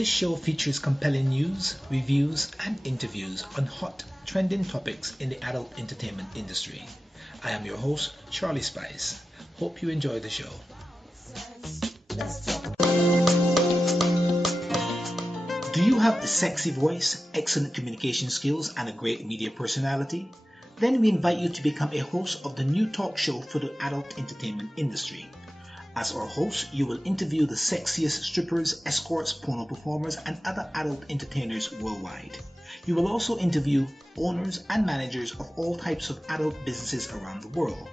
This show features compelling news, reviews, and interviews on hot, trending topics in the adult entertainment industry. I am your host, Charlie Spice. Hope you enjoy the show. Do you have a sexy voice, excellent communication skills, and a great media personality? Then we invite you to become a host of the new talk show for the adult entertainment industry. As our host, you will interview the sexiest strippers, escorts, porno performers, and other adult entertainers worldwide. You will also interview owners and managers of all types of adult businesses around the world.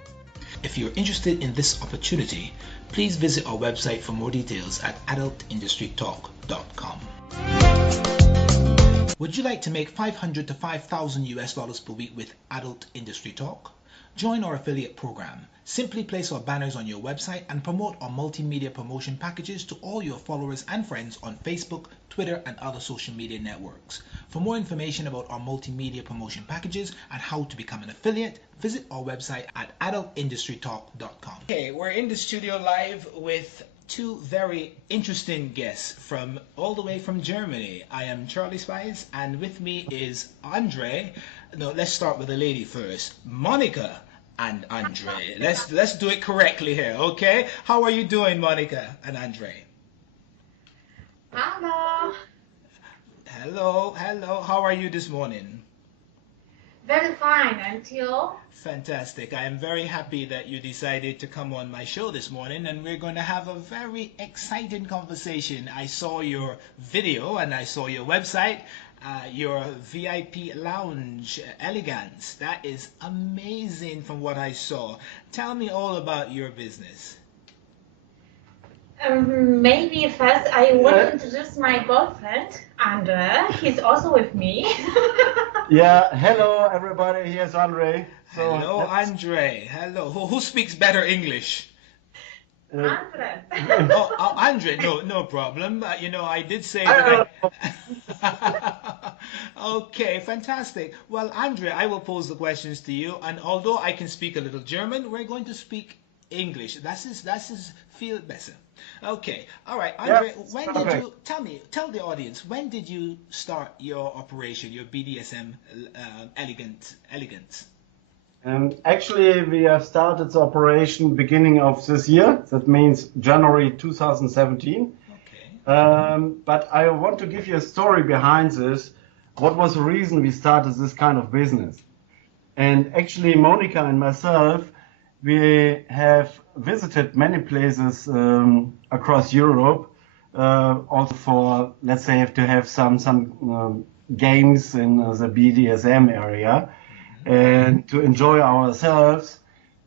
If you're interested in this opportunity, please visit our website for more details at adultindustrytalk.com. Would you like to make $500 to $5,000 per week with Adult Industry Talk? Join our affiliate program. Simply place our banners on your website and promote our multimedia promotion packages to all your followers and friends on Facebook, Twitter, and other social media networks. For more information about our multimedia promotion packages and how to become an affiliate, visit our website at adultindustrytalk.com. Okay, we're in the studio live with two very interesting guests from all the way from Germany. I am Charlie Spice, and with me is Andre. No, let's start with the lady first. Monika and Andre. Let's do it correctly here, okay? How are you doing, Monika and Andre? Hello. Hello. How are you this morning? Very fine, and you? Fantastic. I am very happy that you decided to come on my show this morning, and we're going to have a very exciting conversation. I saw your video and I saw your website, your VIP Lounge ELEGANCE. That is amazing from what I saw. Tell me all about your business. Maybe first I want to introduce my boyfriend, Andre. He's also with me. Yeah, hello everybody, here's Andre. Hello, Andre. Hello. Who speaks better English? Andre. Oh, Andre, no problem. I did say that. Okay, fantastic. Well, Andre, I will pose the questions to you, and although I can speak a little German, we're going to speak English. That is feel better. Okay, all right, Andre. Yes, when did you tell the audience? When did you start your operation, your BDSM elegance? Actually, we have started the operation beginning of this year. That means January 2017. Okay. But I want to give you a story behind this. What was the reason we started this kind of business? And actually, Monika and myself, we have visited many places across Europe, also for, let's say, to have some games in the BDSM area and to enjoy ourselves.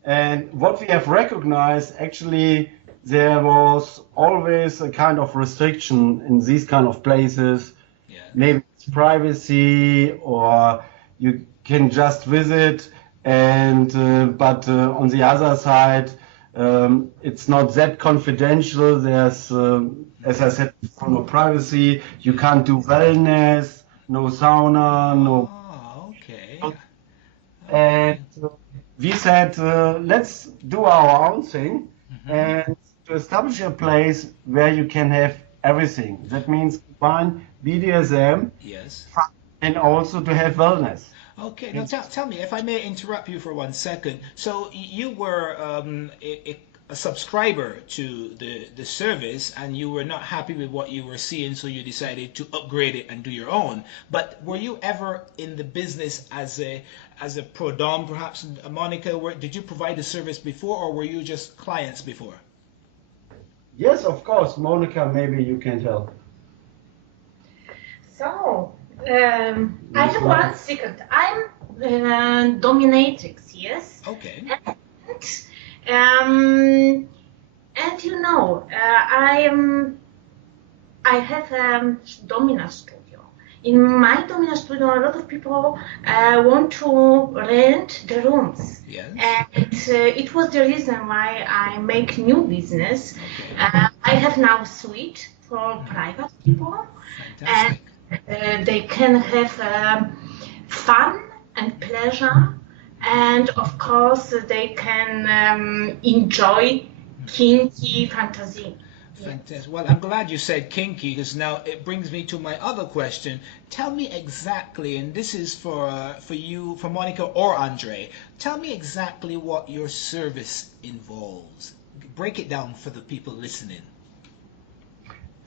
And what we have recognized, actually, there was always a kind of restriction in these kind of places. Yeah. Maybe it's privacy, or you can just visit, and but on the other side, it's not that confidential. There's, as I said, no privacy. You can't do wellness, no sauna, no. Oh, okay. And we said, let's do our own thing and to establish a place where you can have everything. That means combine BDSM, Yes. and also to have wellness. Okay, now tell me, if I may interrupt you for 1 second. So you were a subscriber to the service, and you were not happy with what you were seeing, so you decided to upgrade it and do your own. But were you ever in the business as a pro dom, perhaps, Monika? Did you provide the service before, or were you just clients before? Yes, of course. Monika, maybe you can tell. So, I have one secret. I'm dominatrix, yes? Okay. And I have a dominant studio. In my dominant studio, a lot of people want to rent the rooms. Yes. And it was the reason why I make new business. Okay. I have now a suite for private people. Fantastic. And they can have fun and pleasure, and of course they can enjoy kinky fantasy. Fantastic. Well, I'm glad you said kinky because now it brings me to my other question. Tell me exactly, and this is for you, for Monica or Andre. Tell me exactly what your service involves. Break it down for the people listening.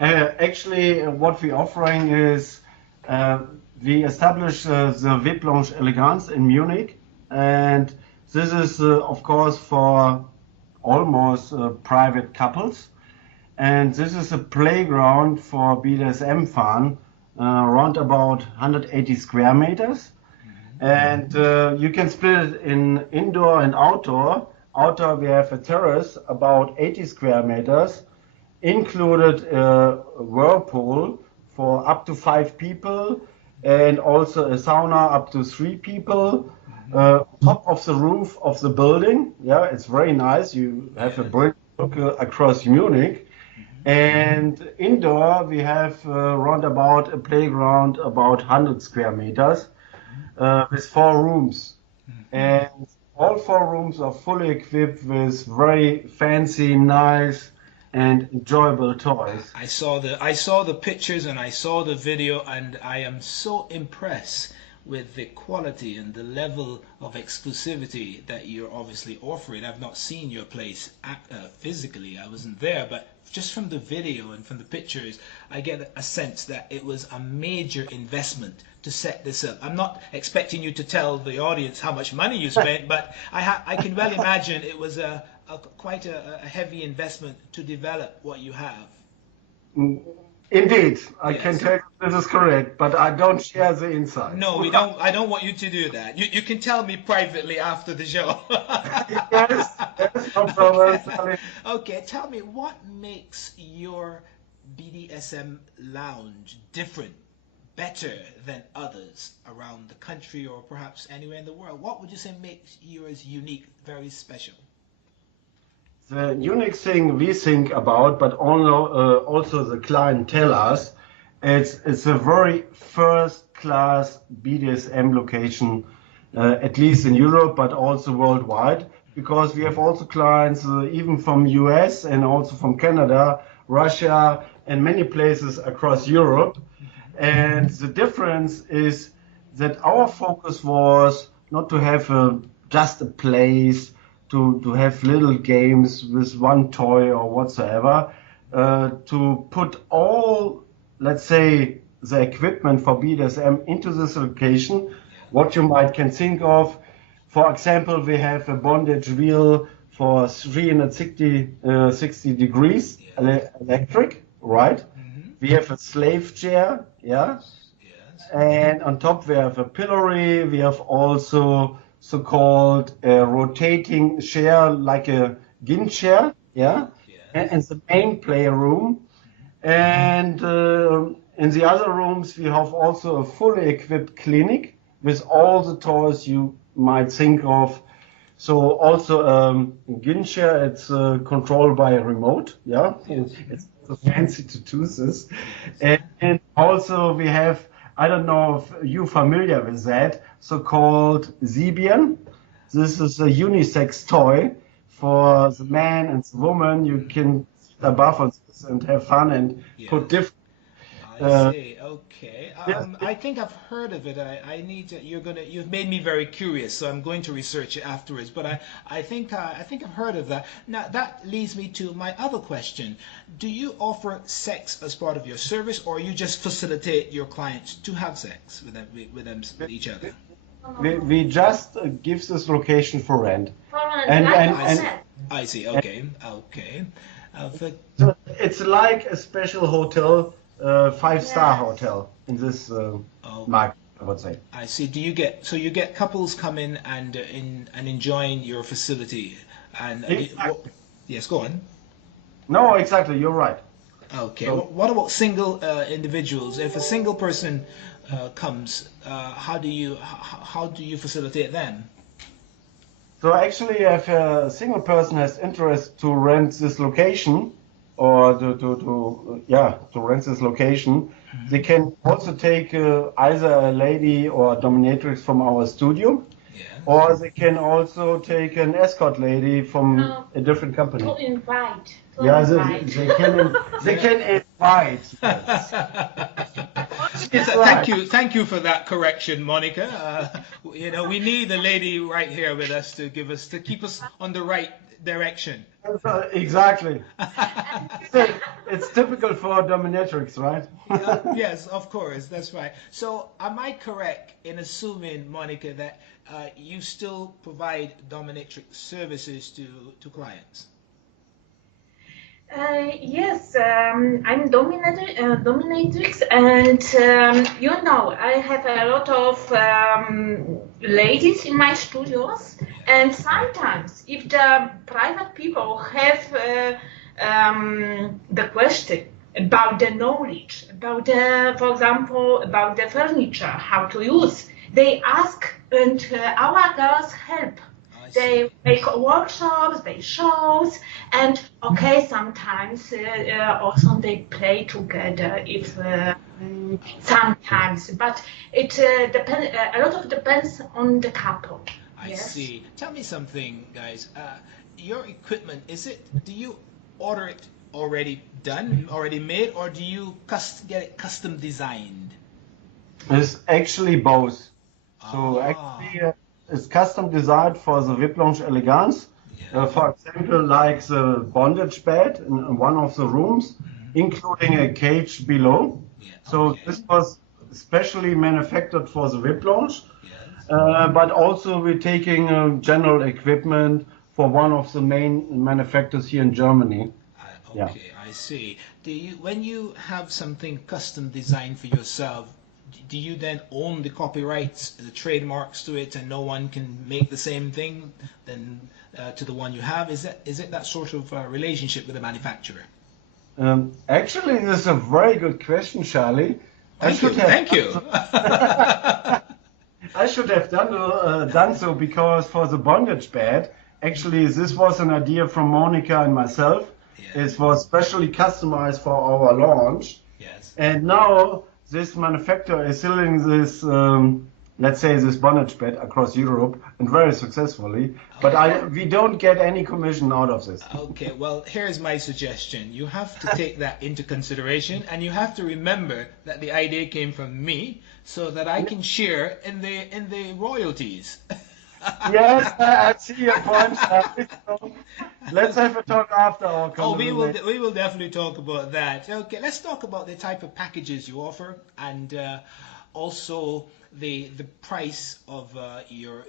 Actually, what we're offering is we established the VIP Lounge ELEGANCE in Munich, and this is, of course, for almost private couples. And this is a playground for BDSM fun, around about 180 square meters. And you can split it in indoor and outdoor. Outdoor, we have a terrace, about 80 square meters, included a whirlpool for up to 5 people, and also a sauna up to 3 people. Top of the roof of the building. Yeah, it's very nice. You have a brilliant look across Munich. And indoor, we have round about a playground about 100 square meters with 4 rooms. And all 4 rooms are fully equipped with very fancy, nice, and enjoyable toys. I saw the pictures and I saw the video, and I am so impressed with the quality and the level of exclusivity that you're obviously offering. I've not seen your place physically. I wasn't there, but just from the video and from the pictures, I get a sense that it was a major investment to set this up. I'm not expecting you to tell the audience how much money you spent, but I can well imagine it was quite a heavy investment to develop what you have. Indeed, I can tell you this is correct, but I don't share the insights. No, we don't. I don't want you to do that. You can tell me privately after the show. yes, no problem. Okay, tell me what makes your BDSM lounge different, better than others around the country or perhaps anywhere in the world. What would you say makes yours unique, very special? The unique thing we think about, but also the client tell us, it's a very first-class BDSM location, at least in Europe, but also worldwide, because we have also clients even from US and also from Canada, Russia, and many places across Europe. And the difference is that our focus was not to have just a place to have little games with one toy or whatsoever, to put all, let's say, the equipment for BDSM into this location. What you might can think of, for example, we have a bondage wheel for 360 degrees electric, right? We have a slave chair, yeah? And on top we have a pillory, we have also so-called rotating chair, like a gin chair, yeah? And the main play room. And in the other rooms, we have also a fully equipped clinic with all the toys you might think of. So also gin chair, it's controlled by a remote, yeah? It's so fancy to do this. And also we have, I don't know if you're familiar with that, so-called Zibian. This is a unisex toy for the man and the woman. You can sit above on this and have fun and put different. I see. Okay. I think I've heard of it. I need to. You've made me very curious, so I'm going to research it afterwards. But I think I've heard of that. Now that leads me to my other question. Do you offer sex as part of your service, or you just facilitate your clients to have sex with each other? We just give this location for rent. And I see. Okay. So it's like a special hotel, 5-star hotel in this market, I would say. I see. Do you get couples come in and enjoying your facility yes, go on. No, exactly. You're right. Okay. So, what about single individuals? If a single person comes, how do you facilitate them? So actually, if a single person has interest to rent this location, or to rent this location, they can also take either a lady or a dominatrix from our studio, or they can also take an escort lady from a different company. To invite. They can invite. Yes. Thank you for that correction, Monica. We need the lady right here with us to keep us on the right direction. Exactly. It's typical for dominatrix, right? Yes, of course, that's right. So, am I correct in assuming, Monica, that you still provide dominatrix services to clients? Yes, I'm dominatrix, and I have a lot of ladies in my studios, and sometimes if the private people have the question about the knowledge, about for example, about the furniture, how to use, they ask, and our girls help. They make workshops, they shows, and sometimes also they play together if sometimes, but it depends. A lot of depends on the couple. I see. Tell me something, guys. Your equipment, do you order it already done, already made, or do you get it custom designed? It's actually both. So actually. It's custom designed for the VIP Lounge ELEGANCE. For example, like the bondage bed in one of the rooms, including a cage below. So this was specially manufactured for the VIP Lounge. But also we're taking general equipment for one of the main manufacturers here in Germany. Okay, I see. When you have something custom designed for yourself, do you then own the copyrights, the trademarks to it, and no one can make the same thing to the one you have? Is it that sort of relationship with the manufacturer? Actually, this is a very good question, Charlie. Thank you. I should have done so, because for the bondage bed, actually, this was an idea from Monika and myself. It was specially customized for our launch. Yes. And now this manufacturer is selling this, let's say, this bondage bed across Europe, and very successfully. But we don't get any commission out of this. Okay, well, here's my suggestion. You have to take that into consideration, and you have to remember that the idea came from me, so that I can share in the royalties. Yes, I see your point. Let's have a talk after our conversation. We will definitely talk about that. Okay, let's talk about the type of packages you offer, and also the price of your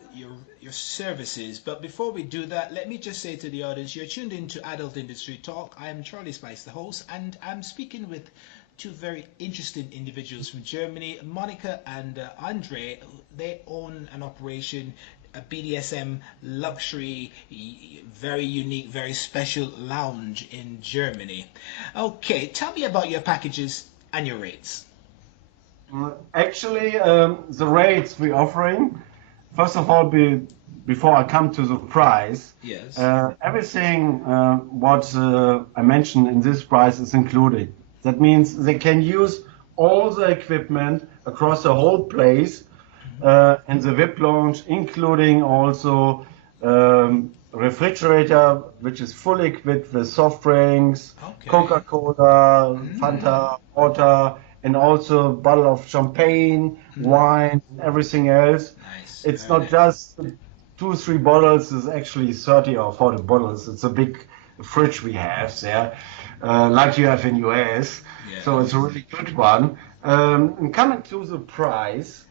services. But before we do that, let me just say to the audience, you're tuned into Adult Industry Talk. I am Charlie Spice, the host, and I'm speaking with two very interesting individuals from Germany, Monika and Andre. They own an operation, a BDSM luxury, very unique, very special lounge in Germany. Okay, tell me about your packages and your rates. Actually, the rates we're offering, first of all, before I come to the price, yes, everything what I mentioned in this price is included. That means they can use all the equipment across the whole place in the VIP Lounge, including also refrigerator, which is fully equipped with soft drinks, Coca-Cola, Fanta, water, and also a bottle of champagne, wine, and everything else. Nice. It's not just 2-3 bottles, it's actually 30 or 40 bottles. It's a big fridge we have there, like you have in US. Yeah. So it's a really good one. And coming to the price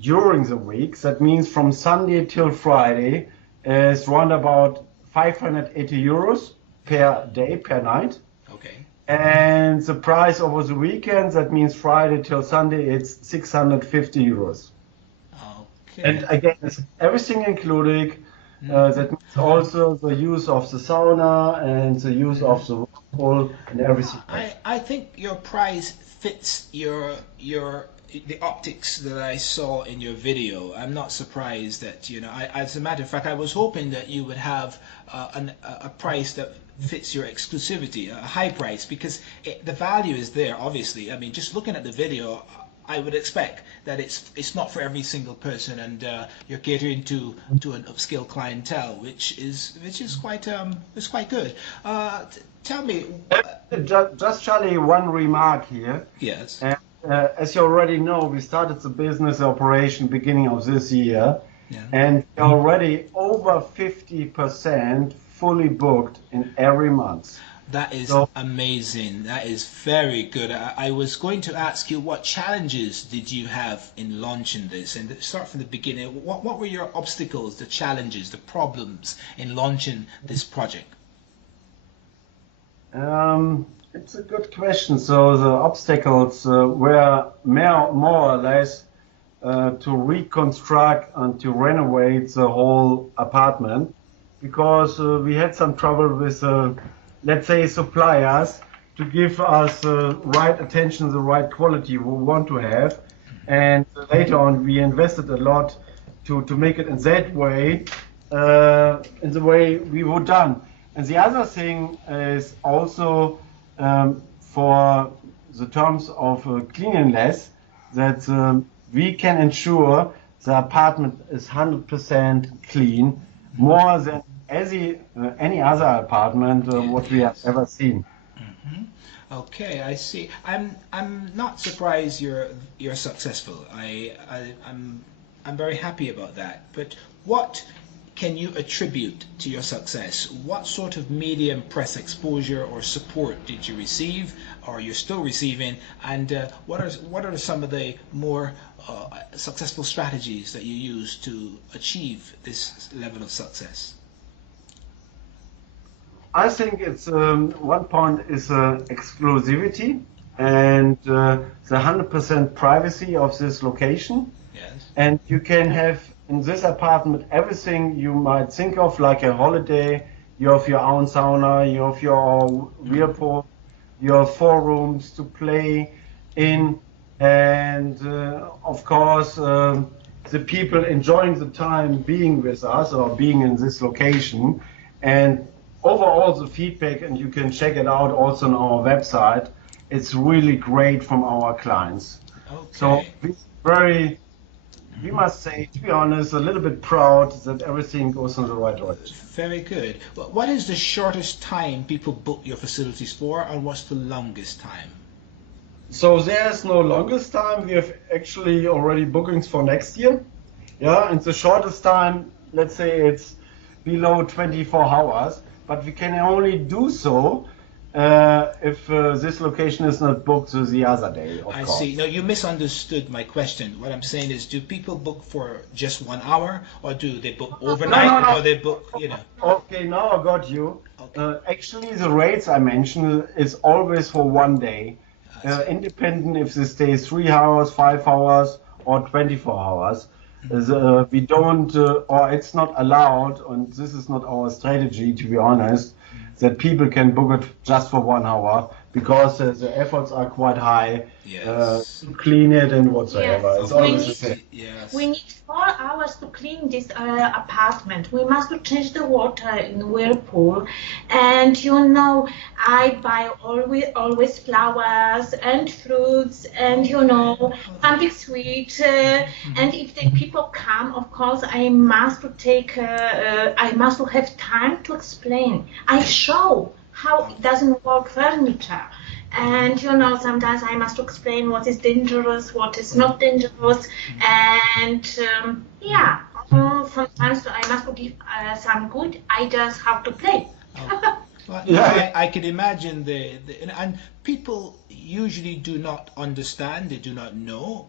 during the week, that means from Sunday till Friday, is around about 580 euros per day, per night. Okay. And the price over the weekend, that means Friday till Sunday, it's 650 euros. Okay. And again, it's everything included. That means also the use of the sauna and the use of the whirlpool and everything. I think your price fits the optics that I saw in your video. I'm not surprised that, as a matter of fact, I was hoping that you would have a price that fits your exclusivity, a high price, because the value is there, obviously. I mean, just looking at the video, I would expect that it's not for every single person, and you're catering to an upscale clientele, which is quite good. Tell me. Just Charlie, one remark here. Yes. And, as you already know, we started the business operation beginning of this year, and already over 50% fully booked in every month. That is amazing. That is very good. I was going to ask you, what challenges did you have in launching this? And start from the beginning. What were your obstacles, the challenges, the problems in launching this project? It's a good question. So the obstacles were more or less to reconstruct and to renovate the whole apartment, because we had some trouble with, let's say, suppliers to give us the right attention, the right quality we want to have. And later on, we invested a lot to make it in that way, in the way we would done. And the other thing is also for the terms of cleanliness, that we can ensure the apartment is 100% clean, more than any other apartment what we have ever seen. Mm-hmm. Okay, I see. I'm not surprised you're successful. I'm very happy about that. But what can you attribute to your success? What sort of media and press exposure or support did you receive, or you're still receiving? And what are some of the more successful strategies that you use to achieve this level of success? I think it's one point is exclusivity and the 100% privacy of this location. Yes. And you can have in this apartment everything you might think of, like a holiday. You have your own sauna, you have your whirlpool, you have 4 rooms to play in, and of course the people enjoying the time being with us or being in this location. And overall the feedback, and you can check it out also on our website, it's really great from our clients. Okay. So we must say, to be honest, a little bit proud that everything goes in the right direction. Very good. Well, what is the shortest time people book your facilities for, and what's the longest time? So there's no longest time. We have actually already bookings for next year. Yeah, and the shortest time, let's say it's below 24 hours, but we can only do so if this location is not booked the other day, of course. I see. No, you misunderstood my question. What I'm saying is, do people book for just 1 hour, or do they book overnight, No. or they book, Okay, now I got you. Okay. Actually, the rates I mentioned is always for 1 day, independent if this stay is 3 hours, 5 hours, or 24 hours. We don't, or it's not allowed, and this is not our strategy, to be honest, that people can book it just for 1 hour, because the efforts are quite high to clean it and whatsoever. Yes. It's always the same. Yes. We need 4 hours to clean this apartment. We must change the water in the whirlpool, and I buy always flowers and fruits and something sweet. And if the people come, of course, I must have time to explain. I show how it doesn't work furniture. And sometimes I must explain what is dangerous, what is not dangerous, and sometimes I must give some good ideas how to play. Well, I can imagine and people usually do not understand, they do not know,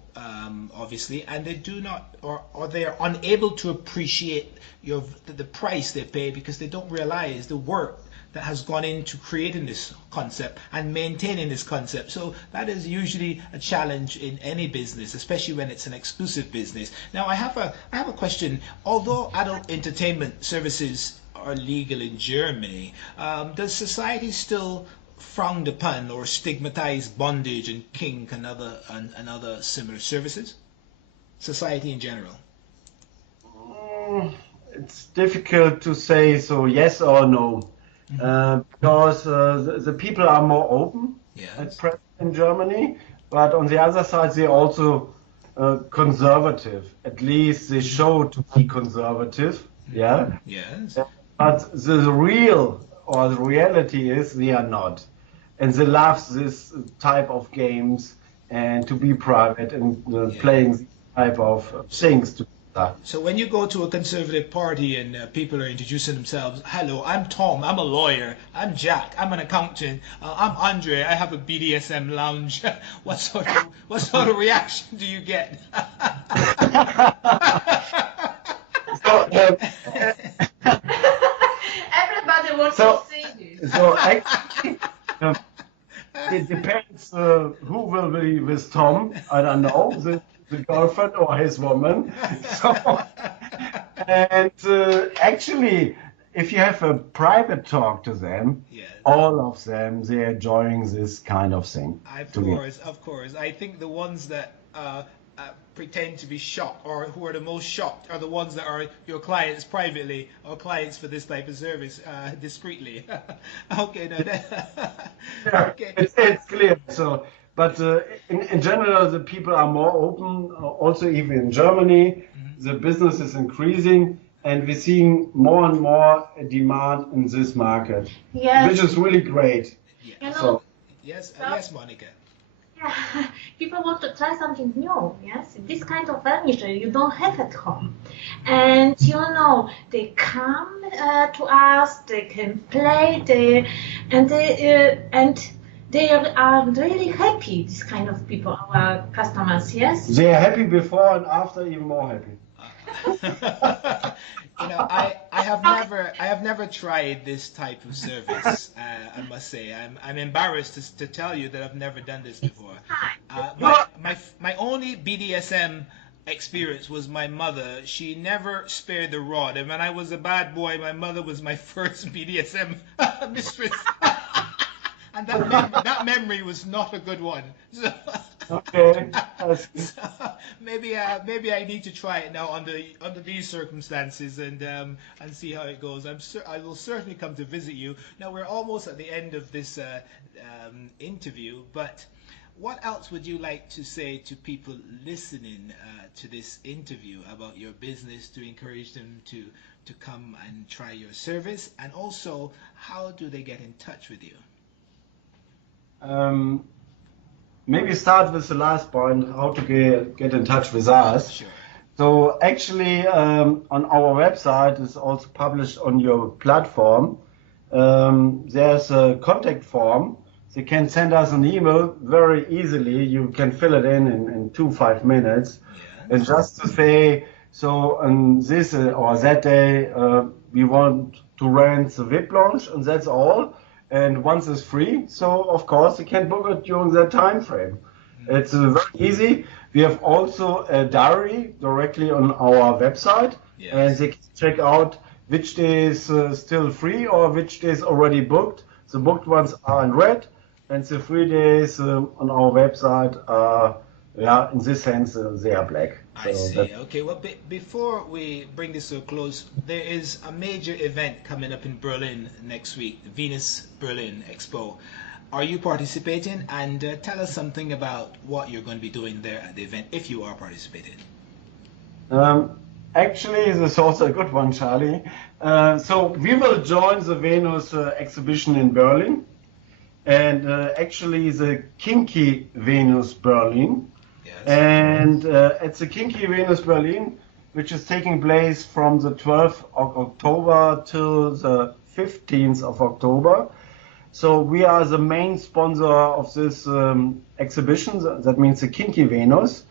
obviously, and they do not, or they are unable to appreciate the price they pay, because they don't realize the work that has gone into creating this concept and maintaining this concept. So that is usually a challenge in any business, especially when it's an exclusive business. Now I have a question. Although adult entertainment services are legal in Germany, does society still frown upon or stigmatize bondage and kink and other similar services? Society in general. It's difficult to say so yes or no. Because the people are more open at present in Germany. but on the other side, they're also conservative. At least they show to be conservative. Yeah. Yes. But the real or the reality is they are not, and they love this type of games and to be private and playing this type of things together. So when you go to a conservative party and people are introducing themselves, hello, I'm Tom, I'm a lawyer, I'm Jack, I'm an accountant, I'm Andre, I have a BDSM lounge. What sort of reaction do you get? Everybody wants to see this. So actually, it depends who will be with Tom. I don't know, the girlfriend or his woman. So, and actually, if you have a private talk to them, all of them, they're enjoying this kind of thing. Of course. I think the ones that pretend to be shocked or who are the most shocked are the ones that are your clients privately or clients for this type of service discreetly. Okay, no. Okay. It's clear. So, but in general, the people are more open. Also, even in Germany, the business is increasing, and we're seeing more and more demand in this market, which is really great. Yeah. So, yes, Monika. Yeah, people want to try something new. Yes, this kind of furniture you don't have at home, and they come to us. They can play. They are really happy. This kind of people, our customers. Yes, they are happy before and after, even more happy. I have never tried this type of service. I must say, I'm embarrassed to tell you that I've never done this before. My only BDSM experience was my mother. She never spared the rod, and when I was a bad boy, my mother was my first BDSM mistress. And that memory was not a good one. So, okay. So maybe I need to try it now under these circumstances and see how it goes. I will certainly come to visit you. Now we're almost at the end of this interview, but what else would you like to say to people listening to this interview about your business to encourage them to come and try your service, and also how do they get in touch with you? Maybe start with the last point, how to get in touch with us. Sure. So actually on our website, is also published on your platform, there's a contact form. You can send us an email very easily. You can fill it in 2-5 minutes. Yes. And just to say, so on this or that day, we want to rent the VIP Lounge, and that's all. And once it's free, so of course you can book it during that time frame. It's very easy. We have also a diary directly on our website, and they can check out which day is still free or which days already booked. The booked ones are in red, and the free days on our website are, in this sense, they are black. I see. Okay, well, before we bring this to a close, there is a major event coming up in Berlin next week, the Venus Berlin Expo. Are you participating? And tell us something about what you're going to be doing there at the event, if you are participating. Actually, this is also a good one, Charlie. So we will join the Venus exhibition in Berlin, and actually the Kinky Venus Berlin. And it's the Kinky Venus Berlin, which is taking place from the 12th of October till the 15th of October. So we are the main sponsor of this exhibition. That means the Kinky Venus,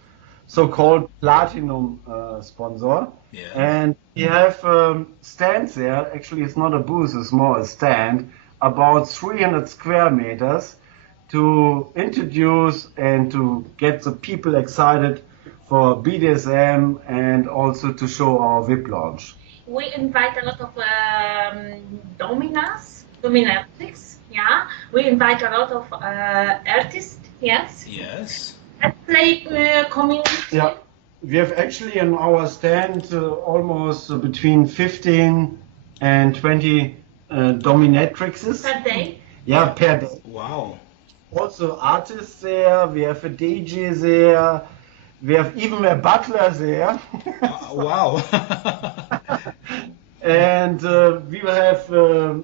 so-called platinum sponsor. Yeah. And we have stands there. Actually, it's not a booth, it's more a stand, about 300 square meters, to introduce and to get the people excited for BDSM and also to show our VIP Lounge. We invite a lot of dominatrix, yeah. We invite a lot of artists, yes. Yes. And play community. Yeah, we have actually on our stand almost between 15 and 20 dominatrixes. Per day? Yeah, per day. Wow. also artists there, we have a DJ there, we have even a butler there. Wow. And we will have a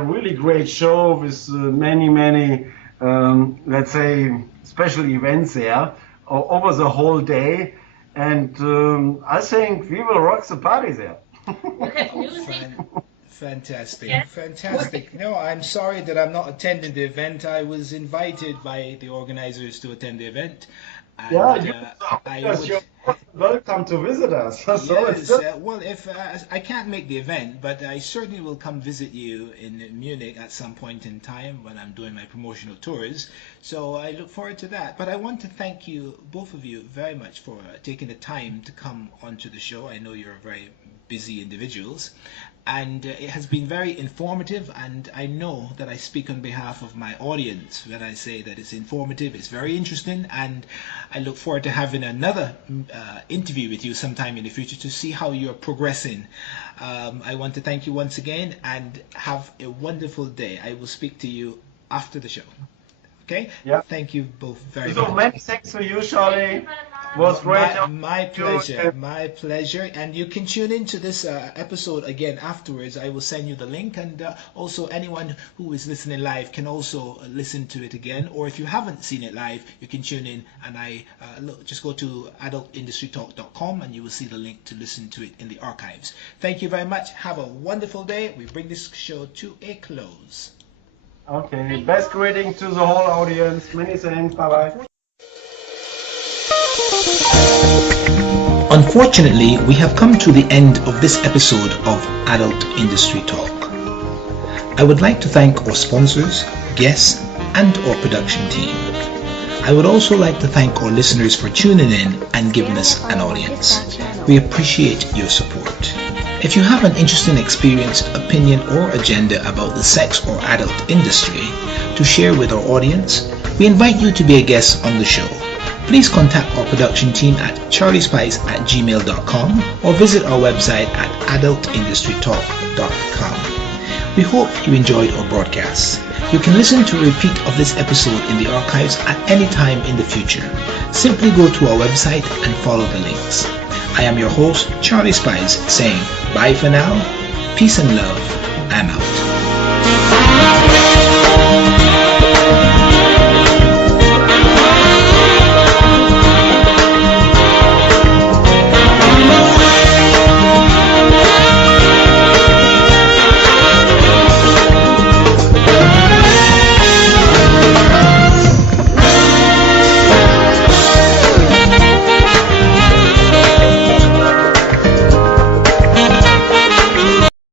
really great show with many, let's say, special events there over the whole day. And I think we will rock the party there. Fantastic, Yes. fantastic. No, I'm sorry that I'm not attending the event. I was invited by the organizers to attend the event. And, You're welcome to visit us. Yes, well, if I can't make the event, but I certainly will come visit you in Munich at some point in time when I'm doing my promotional tours. So I look forward to that. But I want to thank you, both of you, very much for taking the time to come onto the show. I know you're very busy individuals, and it has been very informative, and I know that I speak on behalf of my audience when I say that it's informative, it's very interesting, and I look forward to having another interview with you sometime in the future to see how you're progressing. I want to thank you once again, and have a wonderful day. I will speak to you after the show. Okay? Yeah. Thank you both very So much. many thanks to you, Charlie. Thank you Was great. My pleasure, my pleasure. And you can tune into this episode again afterwards. I will send you the link, and also anyone who is listening live can also listen to it again. Or if you haven't seen it live, you can tune in, and just go to adultindustrytalk.com and you will see the link to listen to it in the archives. Thank you very much. Have a wonderful day. We bring this show to a close. Okay, best greeting to the whole audience. Many thanks. Bye-bye. Unfortunately, we have come to the end of this episode of Adult Industry Talk. I would like to thank our sponsors, guests, and our production team. I would also like to thank our listeners for tuning in and giving us an audience. We appreciate your support. If you have an interesting experience, opinion, or agenda about the sex or adult industry to share with our audience, we invite you to be a guest on the show. Please contact our production team at charliespice@gmail.com or visit our website at adultindustrytalk.com. We hope you enjoyed our broadcast. You can listen to a repeat of this episode in the archives at any time in the future. Simply go to our website and follow the links. I am your host, Charlie Spice, saying bye for now, peace and love, I'm out.